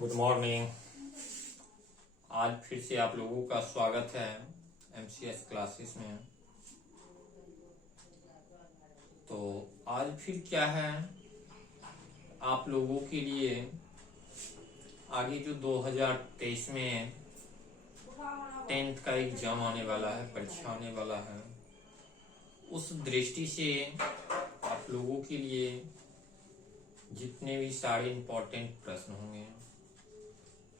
Good morning. आज फिर से आप लोगों का स्वागत है एमसीएस क्लासेस में। तो आज फिर क्या है, आप लोगों के लिए आगे जो 2023 में 10th का एग्जाम आने वाला है, परीक्षा आने वाला है, उस दृष्टि से आप लोगों के लिए जितने भी सारे इम्पोर्टेंट प्रश्न होंगे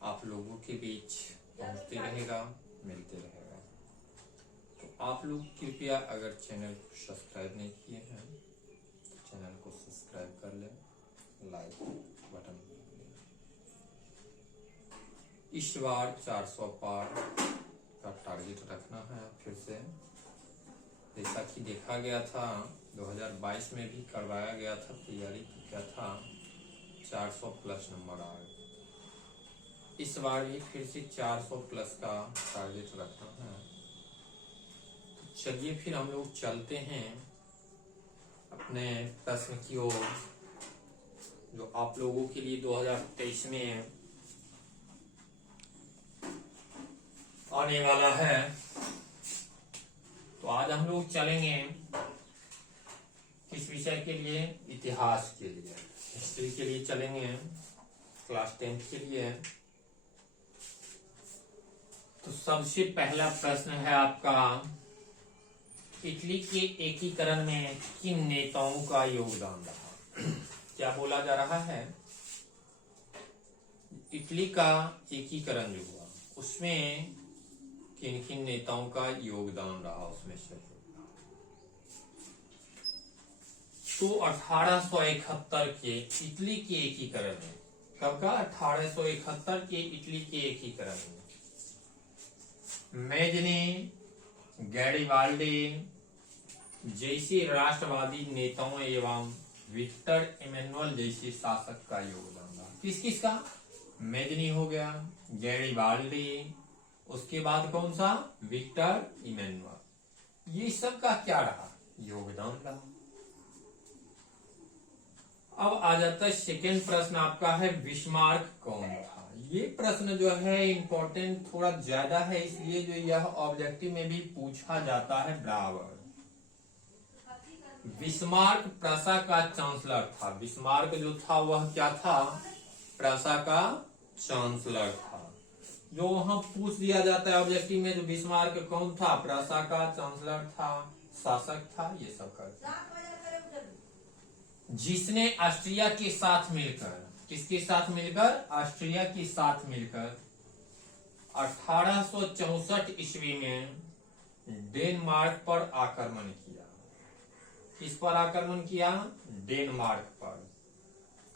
आप लोगों के बीच पहुंचते रहेगा, मिलते रहेगा। तो आप लोग कृपया अगर चैनल को सब्सक्राइब नहीं किए हैं तो चैनल को सब्सक्राइब कर लें, लाइक बटन दबाएं। इस बार 400 पार का टारगेट रखना है। फिर से जैसा कि देखा गया था 2022 में भी करवाया गया था तैयारी, तो क्या था 400 प्लस नंबर आ गए। इस बार भी फिर से 400 प्लस का टारगेट रखना है। तो चलिए फिर हम लोग चलते हैं अपने प्रश्न की ओर, जो आप लोगों के लिए 2023 में आने वाला है। तो आज हम लोग चलेंगे किस विषय के लिए? इतिहास के लिए, हिस्ट्री के लिए चलेंगे, क्लास 10 के लिए। तो सबसे पहला प्रश्न है आपका, इटली के एकीकरण में किन नेताओं का योगदान रहा? क्या बोला जा रहा है? इटली का एकीकरण जो हुआ उसमें किन किन नेताओं का योगदान रहा उसमें से? तो 1871 के इटली के एकीकरण में, कब का? 1871 के इटली के एकीकरण में मैजनी, गैरिबाल्डी जैसे राष्ट्रवादी नेताओं एवं विक्टर इमैनुअल जैसे शासक का योगदान रहा। किस किस का? मैजनी हो गया, गैरिबाल्डी, उसके बाद कौन सा? Victor Emmanuel. ये सब का क्या रहा? योगदान रहा। अब आ जाता है सेकेंड प्रश्न आपका है, बिस्मार्क कौन था? ये प्रश्न जो है इम्पोर्टेंट थोड़ा ज्यादा है, इसलिए जो यह ऑब्जेक्टिव में भी पूछा जाता है बराबर। बिस्मार्क प्रसा का चांसलर था। बिस्मार्क जो था वह क्या था? प्रसा का चांसलर था। जो वहां पूछ दिया जाता है ऑब्जेक्टिव में, जो बिस्मार्क कौन था? प्रसा का चांसलर था, शासक था, ये सब कर। जिसने ऑस्ट्रिया के साथ मिलकर, किसके साथ मिलकर? ऑस्ट्रिया के साथ मिलकर 1864 ईस्वी में डेनमार्क पर आक्रमण किया। किस पर आक्रमण किया? डेनमार्क पर।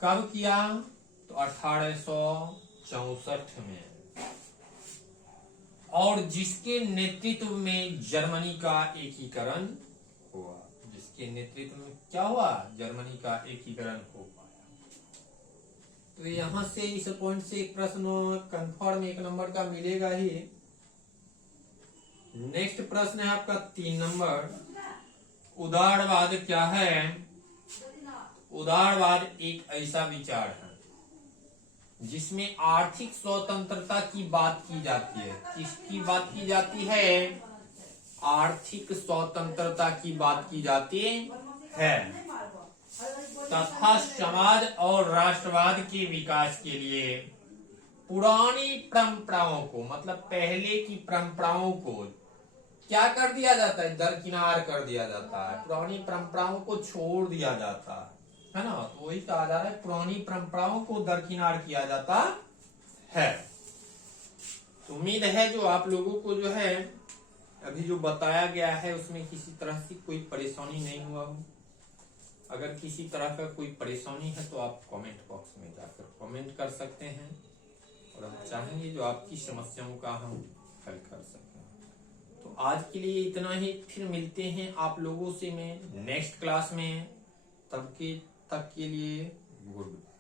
कब किया? तो 1864 में। और जिसके नेतृत्व में जर्मनी का एकीकरण हुआ। जिसके नेतृत्व में क्या हुआ? जर्मनी का एकीकरण हो पाया। तो यहां से इस पॉइंट से एक प्रश्न कंफर्म 1 नंबर का मिलेगा ही। नेक्स्ट प्रश्न है आपका 3 नंबर, उदारवाद क्या है? उदारवाद एक ऐसा विचार है जिसमें आर्थिक स्वतंत्रता की बात की जाती है। किसकी बात की जाती है? आर्थिक स्वतंत्रता की बात की जाती है, तथा समाज और राष्ट्रवाद के विकास के लिए पुरानी परंपराओं को, मतलब पहले की परंपराओं को क्या कर दिया जाता है? दरकिनार कर दिया जाता है। पुरानी परंपराओं को छोड़ दिया जाता है ना। तो वही कहा जा रहा है, पुरानी परंपराओं को दरकिनार किया जाता है। तो उम्मीद है जो आप लोगों को जो है अभी जो बताया गया है उसमें किसी तरह से कोई परेशानी नहीं हुआ हो। अगर किसी तरह का कोई परेशानी है तो आप कमेंट बॉक्स में जाकर कमेंट कर सकते हैं, और हम चाहेंगे जो आपकी समस्याओं का हम हल कर सकें। तो आज के लिए इतना ही, फिर मिलते हैं आप लोगों से मैं नेक्स्ट क्लास में। तब के तक के लिए गुड बाय।